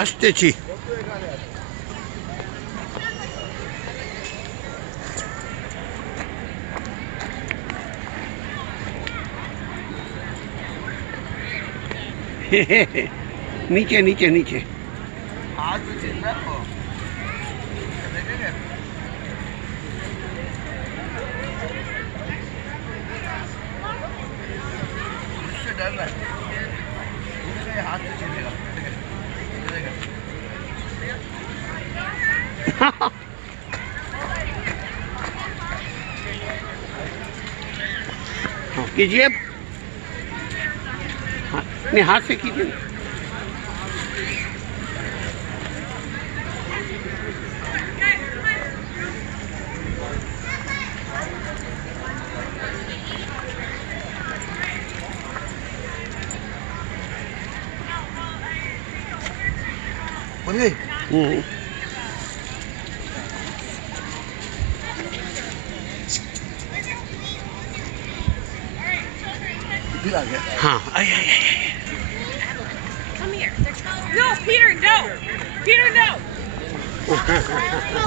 আসতেছি। নিচে নিচে নিচে कीजिए, नहीं हाथ से कीजिए। बन गई। फिर आ गया। हाँ आई आई आई। Come here. No, Peter, no. Peter, no.